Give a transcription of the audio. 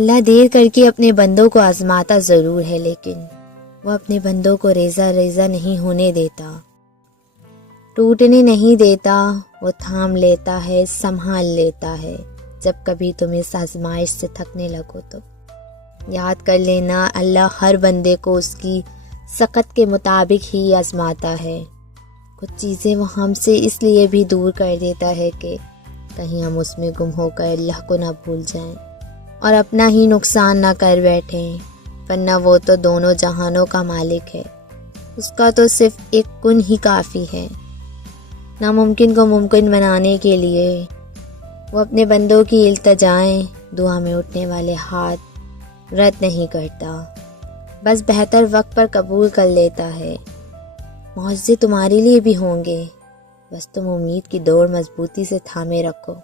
اللہ دیر کر کے اپنے بندوں کو آزماتا ضرور ہے، لیکن وہ اپنے بندوں کو ریزہ ریزہ نہیں ہونے دیتا، ٹوٹنے نہیں دیتا۔ وہ تھام لیتا ہے، سنبھال لیتا ہے۔ جب کبھی تم اس آزمائش سے تھکنے لگو تو یاد کر لینا، اللہ ہر بندے کو اس کی سخت کے مطابق ہی آزماتا ہے۔ کچھ چیزیں وہ ہم سے اس لیے بھی دور کر دیتا ہے کہ کہیں ہم اس میں گم ہو کر اللہ کو نہ بھول جائیں اور اپنا ہی نقصان نہ کر بیٹھیں، ورنہ وہ تو دونوں جہانوں کا مالک ہے، اس کا تو صرف ایک کن ہی کافی ہے۔ ناممکن کو ممکن بنانے کے لیے وہ اپنے بندوں کی التجائیں، دعا میں اٹھنے والے ہاتھ رد نہیں کرتا، بس بہتر وقت پر قبول کر لیتا ہے۔ معجزے تمہارے لیے بھی ہوں گے، بس تم امید کی ڈور مضبوطی سے تھامے رکھو۔